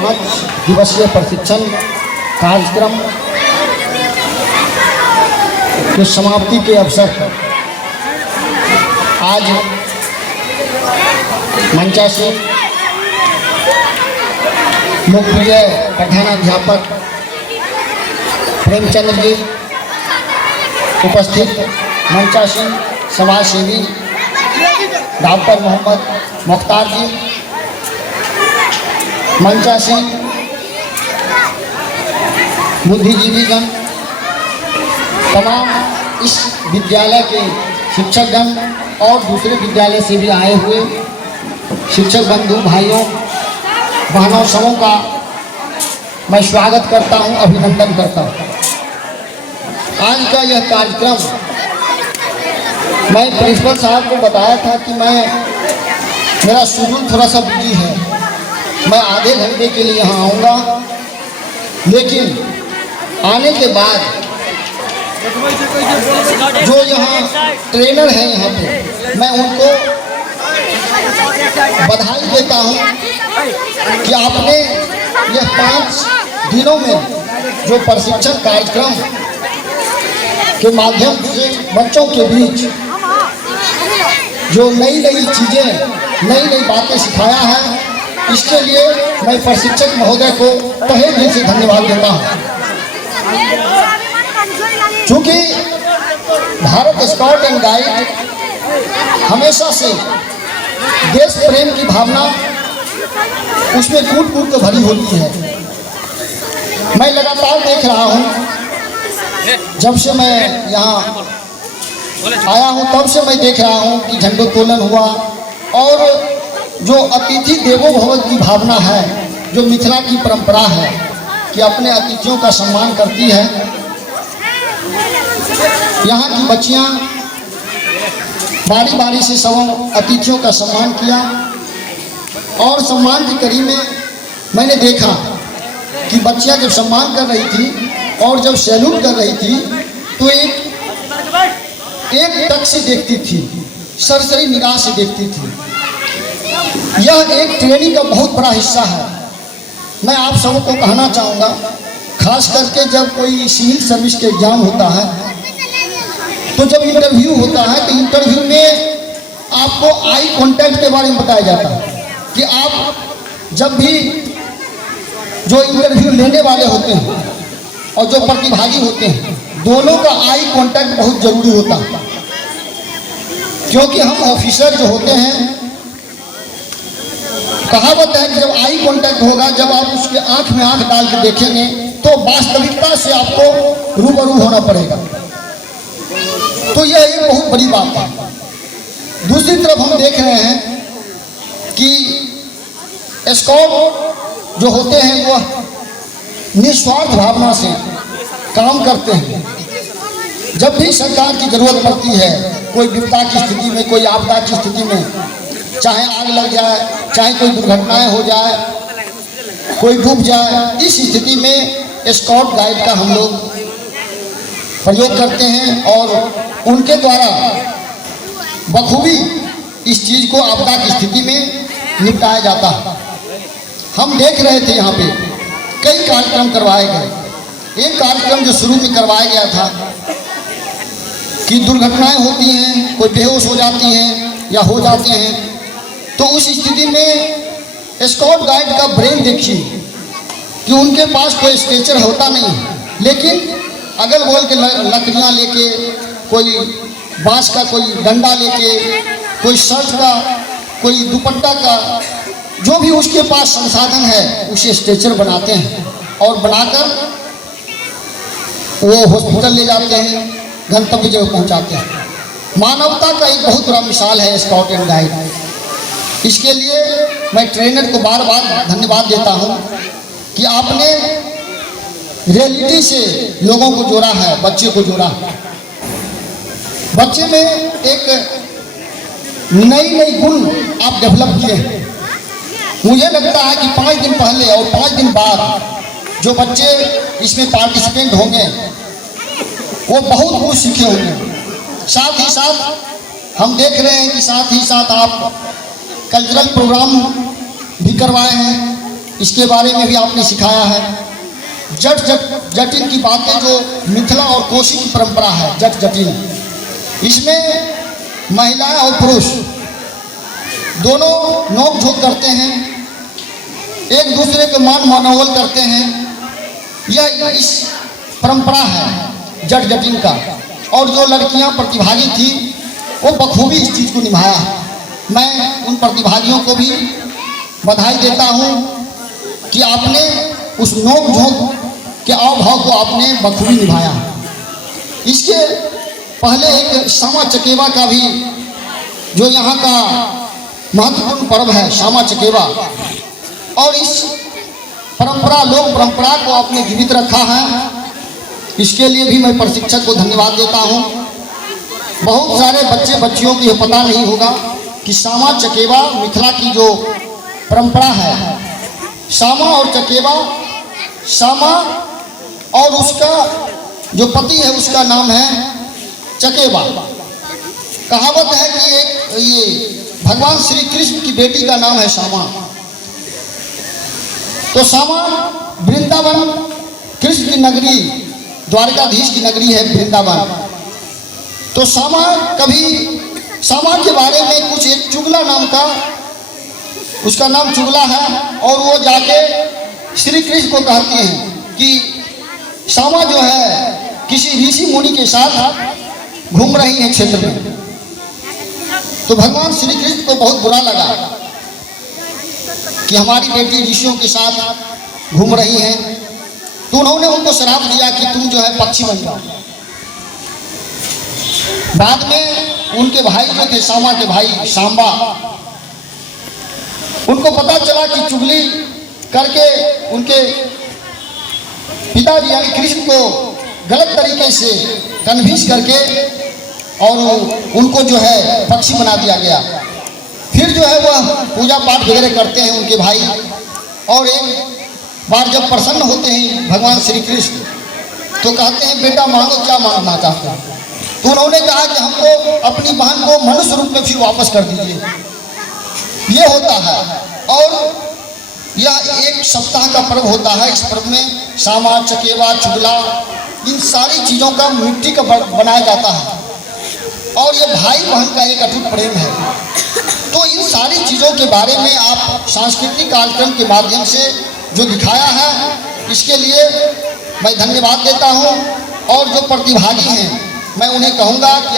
5 दिवसीय प्रशिक्षण कार्यक्रम के समाप्ति के अवसर पर आज मंचासी लोकप्रिय प्रधानाध्यापक प्रेमचंद्र जी उपस्थित, मंचासी समाजसेवी डॉक्टर मोहम्मद मुख्तार जी, मंचासी बुद्धिजीवीगण, तमाम इस विद्यालय के शिक्षकगण और दूसरे विद्यालय से भी आए हुए शिक्षक बंधु भाइयों बहनों सबों का मैं स्वागत करता हूं, अभिनंदन करता हूं। आज का यह कार्यक्रम मैं प्रिंसिपल साहब को बताया था कि मेरा शेड्यूल थोड़ा सा बिजी है, मैं आधे घंटे के लिए यहाँ आऊँगा, लेकिन आने के बाद जो यहाँ ट्रेनर हैं यहाँ पे, मैं उनको बधाई देता हूँ कि आपने यह 5 दिनों में जो प्रशिक्षण कार्यक्रम के माध्यम से बच्चों के बीच जो नई नई चीज़ें, नई नई बातें सिखाया है, इसके लिए मैं प्रशिक्षक महोदय को तहे दिल से धन्यवाद देता हूँ। क्योंकि भारत स्काउट एंड गाइड हमेशा से देश प्रेम की भावना उसमें कूट कूट कर भरी होती है। मैं लगातार देख रहा हूँ, जब से मैं यहाँ आया हूँ तब से मैं देख रहा हूँ कि झंडोत्तोलन हुआ, और जो अतिथि देवो भव की भावना है, जो मिथिला की परंपरा है कि अपने अतिथियों का सम्मान करती है। यहाँ की बच्चियाँ बारी बारी से सब अतिथियों का सम्मान किया, और सम्मान की कड़ी में मैंने देखा कि बच्चियाँ जब सम्मान कर रही थी और जब सैल्यूट कर रही थी तो एक टक से देखती थी, सरसरी निगाह से देखती थी। यह एक ट्रेनिंग का बहुत बड़ा हिस्सा है। मैं आप सबको कहना चाहूँगा, खास करके जब कोई सिविल सर्विस के एग्जाम होता है तो जब इंटरव्यू होता है तो इंटरव्यू में आपको आई कांटेक्ट के बारे में बताया जाता है कि आप जब भी जो इंटरव्यू लेने वाले होते हैं और जो प्रतिभागी होते हैं, दोनों का आई कांटेक्ट बहुत जरूरी होता है। क्योंकि हम ऑफिसर जो होते हैं, कहावत है कि जब आई कांटेक्ट होगा, जब आप उसके आंख में आंख डाल के देखेंगे तो वास्तविकता से आपको रूबरू होना पड़ेगा। तो यह एक बहुत बड़ी बात है। दूसरी तरफ हम देख रहे हैं कि स्काउट जो होते हैं वह निस्वार्थ भावना से काम करते हैं। जब भी सरकार की जरूरत पड़ती है, कोई विपदा की स्थिति में, कोई आपदा की स्थिति में, चाहे आग लग जाए, चाहे कोई दुर्घटनाएं हो जाए, कोई डूब जाए, इस स्थिति में स्काउट गाइड का हम लोग प्रयोग करते हैं और उनके द्वारा बखूबी इस चीज़ को आपदा की स्थिति में निपटाया जाता है। हम देख रहे थे यहाँ पे कई कार्यक्रम करवाए गए। एक कार्यक्रम जो शुरू में करवाया गया था कि दुर्घटनाएं होती हैं, कोई बेहोश हो जाती हैं या हो जाते हैं, तो उस स्थिति में स्काउट गाइड का ब्रेन देखिए कि उनके पास कोई स्ट्रेचर होता नहीं, लेकिन अगल बगल के लकड़ियाँ लेके, कोई बांस का कोई डंडा लेके, कोई शर्ट का, कोई दुपट्टा का, जो भी उसके पास संसाधन है उसे स्ट्रेचर बनाते हैं और बनाकर वो हॉस्पिटल ले जाते हैं, गंतव्य जगह पहुंचाते हैं। मानवता का एक बहुत बड़ा मिसाल है स्काउट एंड गाइड। इसके लिए मैं ट्रेनर को बार बार धन्यवाद देता हूं कि आपने रियलिटी से लोगों को जोड़ा है, बच्चे को जोड़ा है। बच्चे में एक नई नई गुण आप डेवलप किए हैं। मुझे लगता है कि 5 दिन पहले और 5 दिन बाद जो बच्चे इसमें पार्टिसिपेंट होंगे वो बहुत कुछ सीखे होंगे। साथ ही साथ हम देख रहे हैं कि साथ ही साथ आप कल्चरल प्रोग्राम भी करवाए हैं, इसके बारे में भी आपने सिखाया है। जट जटिन की बातें जो मिथिला और कोशी की परंपरा है, जट जटिन, इसमें महिलाएं और पुरुष दोनों नोक झोंक करते हैं, एक दूसरे के मान मनोवल करते हैं। यह इस परंपरा है जट जटिन का। और जो लड़कियां प्रतिभागी थी वो बखूबी इस चीज़ को निभाया है। मैं उन प्रतिभागियों को भी बधाई देता हूं कि आपने उस नोक झोंक के आवभाव को आपने बखूबी निभाया। इसके पहले एक शामा चकेवा का भी, जो यहाँ का महत्वपूर्ण पर्व है शामा चकेवा, और इस परंपरा लोक परंपरा को आपने जीवित रखा है। इसके लिए भी मैं प्रशिक्षक को धन्यवाद देता हूँ। बहुत सारे बच्चे बच्चियों को यह पता नहीं होगा कि शामा चकेवा मिथिला की जो परंपरा है, शामा और चकेवा, शामा और उसका जो पति है उसका नाम है चकेवा। कहावत है कि एक ये भगवान श्री कृष्ण की बेटी का नाम है शामा। तो शामा वृंदावन, कृष्ण की नगरी, द्वारकाधीश की नगरी है वृंदावन। तो शामा के बारे में कुछ एक चुगला नाम का, उसका नाम चुगला है, और वो जाके श्री कृष्ण को कहती हैं कि शामा जो है किसी ऋषि मुनि के साथ घूम रही है क्षेत्र में। तो भगवान श्री कृष्ण को बहुत बुरा लगा कि हमारी बेटी ऋषियों के साथ घूम रही है। तो उन्होंने उनको श्राप दिया कि तुम जो है पक्षी बन जाओ। बाद में उनके भाई जो थे, शामा के भाई सांबा, उनको पता चला कि चुगली करके उनके पिताजी यानी कृष्ण को गलत तरीके से कन्विंस करके और उनको जो है पक्षी बना दिया गया। फिर जो है वह पूजा पाठ वगैरह करते हैं उनके भाई, और एक बार जब प्रसन्न होते हैं भगवान श्री कृष्ण तो कहते हैं बेटा मांगो, क्या मांगना चाहते हैं। तो उन्होंने कहा कि हमको अपनी बहन को मनुष्य रूप में फिर वापस कर दीजिए। ये होता है, और यह एक सप्ताह का पर्व होता है। इस पर्व में शामा चकेवा चुगला इन सारी चीज़ों का मिट्टी का बनाया जाता है, और ये भाई बहन का एक अटूट प्रेम है। तो इन सारी चीज़ों के बारे में आप सांस्कृतिक कार्यक्रम के माध्यम से जो दिखाया है, इसके लिए मैं धन्यवाद देता हूँ। और जो प्रतिभागी हैं मैं उन्हें कहूँगा कि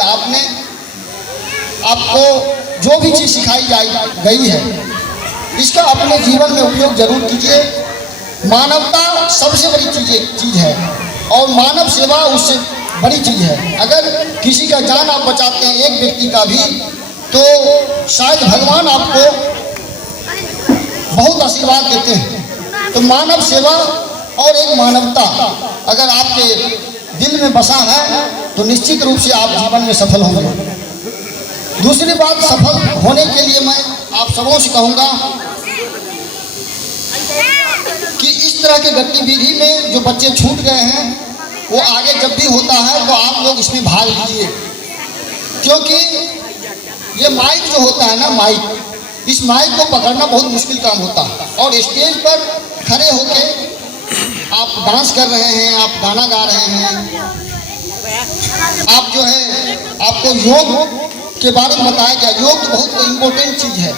आपको जो भी चीज़ सिखाई गई है इसका अपने जीवन में उपयोग जरूर कीजिए। मानवता सबसे बड़ी चीज़ है, और मानव सेवा उससे बड़ी चीज़ है। अगर किसी का जान आप बचाते हैं, एक व्यक्ति का भी, तो शायद भगवान आपको बहुत आशीर्वाद देते हैं। तो मानव सेवा और एक मानवता अगर आपके दिल में बसा है तो निश्चित रूप से आप जीवन में सफल होंगे। दूसरी बात, सफल होने के लिए मैं आप सबों से कहूँगा कि इस तरह के गतिविधि में जो बच्चे छूट गए हैं वो आगे जब भी होता है तो आप लोग इसमें भाग लीजिए, क्योंकि ये माइक जो होता है ना, माइक, इस माइक को पकड़ना बहुत मुश्किल काम होता है। और स्टेज पर खड़े होके आप डांस कर रहे हैं, आप गाना गा रहे हैं, आप जो है आपको योग के बारे में बताया गया। योग तो बहुत इम्पोर्टेंट चीज़ है।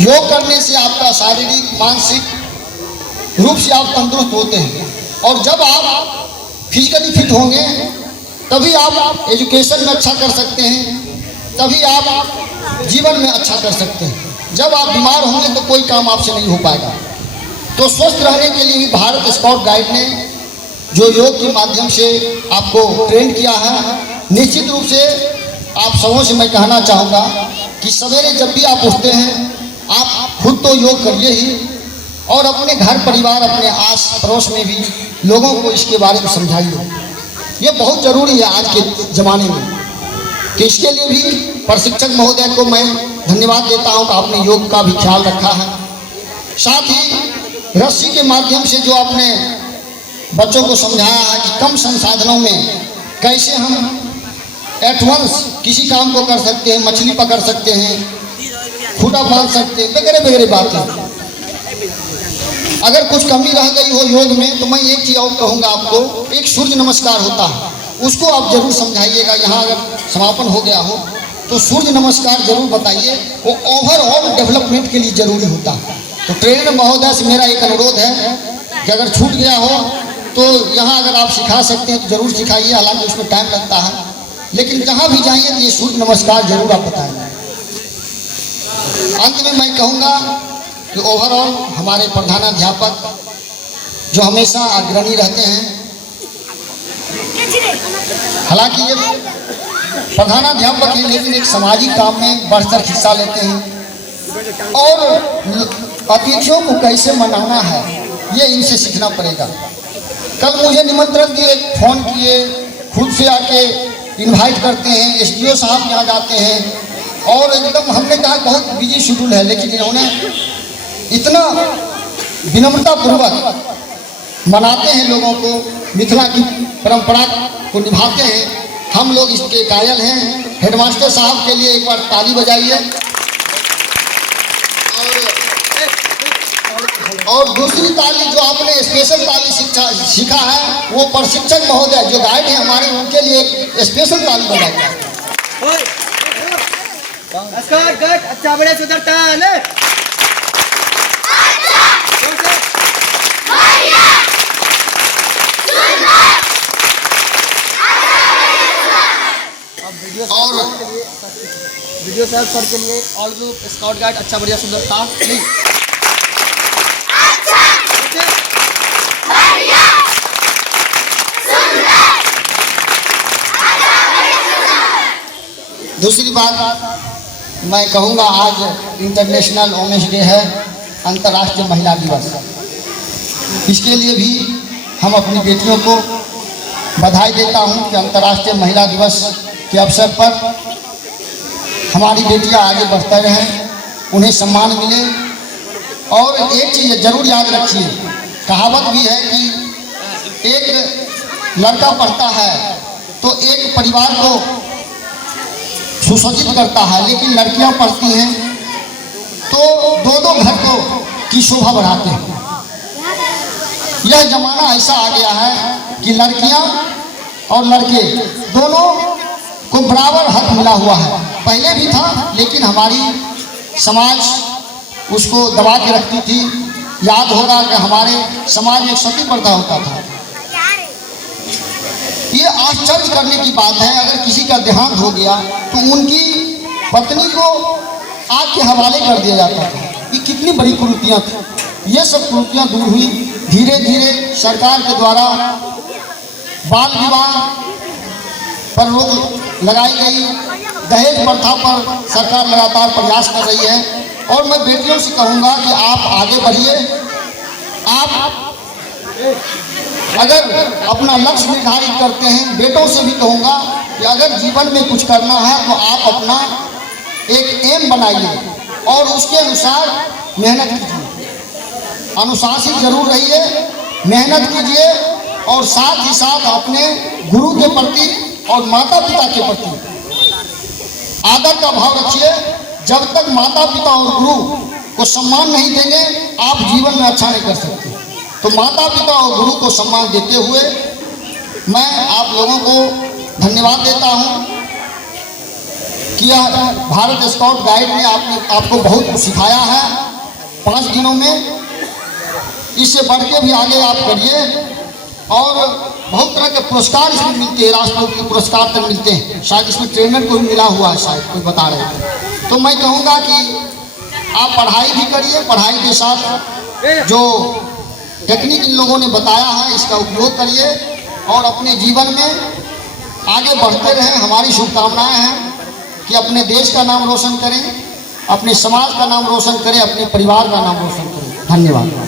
योग करने से आपका शारीरिक मानसिक रूप से आप तंदुरुस्त होते हैं, और जब आप फिजिकली फिट होंगे तभी आप एजुकेशन में अच्छा कर सकते हैं, तभी आप जीवन में अच्छा कर सकते हैं। जब आप बीमार होंगे तो कोई काम आपसे नहीं हो पाएगा। तो स्वस्थ रहने के लिए भी भारत स्काउट गाइड ने जो योग के माध्यम से आपको ट्रेन किया है, निश्चित रूप से आप सबों से मैं कहना चाहूँगा कि सवेरे जब भी आप उठते हैं आप खुद तो योग करिए ही, और अपने घर परिवार, अपने आस पड़ोस में भी लोगों को इसके बारे में समझाइए। ये बहुत ज़रूरी है आज के ज़माने में। कि इसके लिए भी प्रशिक्षक महोदय को मैं धन्यवाद देता हूँ कि आपने योग का भी ख्याल रखा है। साथ ही रस्सी के माध्यम से जो आपने बच्चों को समझाया है कि कम संसाधनों में कैसे हम एट वंस किसी काम को कर सकते हैं, मछली पकड़ सकते हैं, खूटा बांध सकते हैं, वगैरह वगैरह बातें। अगर कुछ कमी रह गई हो योग में तो मैं एक चीज़ और कहूँगा आपको, एक सूर्य नमस्कार होता है, उसको आप जरूर समझाइएगा। यहाँ अगर समापन हो गया हो तो सूर्य नमस्कार जरूर बताइए, वो ओवरऑल डेवलपमेंट के लिए जरूरी होता है। तो ट्रेनर महोदय से मेरा एक अनुरोध है कि अगर छूट गया हो तो यहाँ अगर आप सिखा सकते हैं तो जरूर सिखाइए, हालांकि उसमें टाइम लगता है, लेकिन जहाँ भी जाइए तो ये सूर्य नमस्कार जरूर आप बताएंगे। अंत में मैं कहूँगा कि ओवरऑल हमारे प्रधानाध्यापक जो हमेशा अग्रणी रहते हैं, हालांकि ये प्रधानाध्यापक हैं लेकिन एक सामाजिक काम में बढ़कर हिस्सा लेते हैं, और अतिथियों को कैसे मनाना है ये इनसे सीखना पड़ेगा। कल मुझे निमंत्रण दिए, फोन किए, खुद से आके इनवाइट करते हैं, एसडीओ साहब यहाँ जाते हैं, और एकदम हमने कहा बहुत बिजी शेड्यूल है, लेकिन इन्होंने इतना विनम्रतापूर्वक मनाते हैं लोगों को, मिथिला की परंपरा को निभाते हैं। हम लोग इसके कायल हैं। हेडमास्टर साहब के लिए एक बार ताली बजाइए। और दूसरी ताली जो आपने स्पेशल ताली सीखा है, वो प्रशिक्षक महोदय जो गाइड है हमारे, उनके लिए एक स्पेशल ताली बजाइए। अच्छा बड़े सुधरता और वीडियो सर के लिए ऑल ग्रुप स्काउट गाइड अच्छा बढ़िया सुंदर था। दूसरी बात मैं कहूँगा, आज इंटरनेशनल वुमेन्स डे है, अंतर्राष्ट्रीय महिला दिवस। इसके लिए भी हम अपनी बेटियों को बधाई देता हूँ कि अंतर्राष्ट्रीय महिला दिवस के अवसर पर हमारी बेटियां आगे बढ़ते रहें, उन्हें सम्मान मिले। और एक चीज़ जरूर याद रखिए, कहावत भी है कि एक लड़का पढ़ता है तो एक परिवार को सुसज्जित करता है, लेकिन लड़कियां पढ़ती हैं तो दो घर को की शोभा बढ़ाते हैं। यह जमाना ऐसा आ गया है कि लड़कियां और लड़के दोनों को बराबर हक मिला हुआ है। पहले भी था, लेकिन हमारी समाज उसको दबा के रखती थी। याद होगा कि हमारे समाज में सती प्रथा होता था। ये आश्चर्य करने की बात है, अगर किसी का देहांत हो गया तो उनकी पत्नी को आग के हवाले कर दिया जाता था। ये कितनी बड़ी कुरीतियाँ थी। ये सब कुरीतियाँ दूर हुई, धीरे धीरे सरकार के द्वारा बाल विवाह पर रोक लगाई गई, दहेज प्रथा पर सरकार लगातार प्रयास कर रही है। और मैं बेटियों से कहूँगा कि आप आगे बढ़िए। आप अगर अपना लक्ष्य निर्धारित करते हैं, बेटों से भी कहूँगा कि अगर जीवन में कुछ करना है तो आप अपना एक एम बनाइए और उसके अनुसार मेहनत कीजिए। अनुशासित जरूर रहिए, मेहनत कीजिए, और साथ ही साथ अपने गुरु के प्रति और माता पिता के प्रति आदर का भाव रखिए। जब तक माता पिता और गुरु को सम्मान नहीं देंगे, आप जीवन में अच्छा नहीं कर सकते। तो माता पिता और गुरु को सम्मान देते हुए मैं आप लोगों को धन्यवाद देता हूं कि भारत स्काउट गाइड ने आपको बहुत कुछ सिखाया है 5 दिनों में। इससे बढ़ के भी आगे आप करिए, और बहुत तरह के पुरस्कार इसमें मिलते हैं, राष्ट्रपति के पुरस्कार तक मिलते हैं। शायद इसमें ट्रेनर को भी मिला हुआ है, शायद कोई बता रहे थे। तो मैं कहूँगा कि आप पढ़ाई भी करिए, पढ़ाई के साथ जो टेक्निक इन लोगों ने बताया है इसका उपयोग करिए, और अपने जीवन में आगे बढ़ते रहें। हमारी शुभकामनाएं हैं कि अपने देश का नाम रोशन करें, अपने समाज का नाम रोशन करें, अपने परिवार का नाम रोशन करें। धन्यवाद।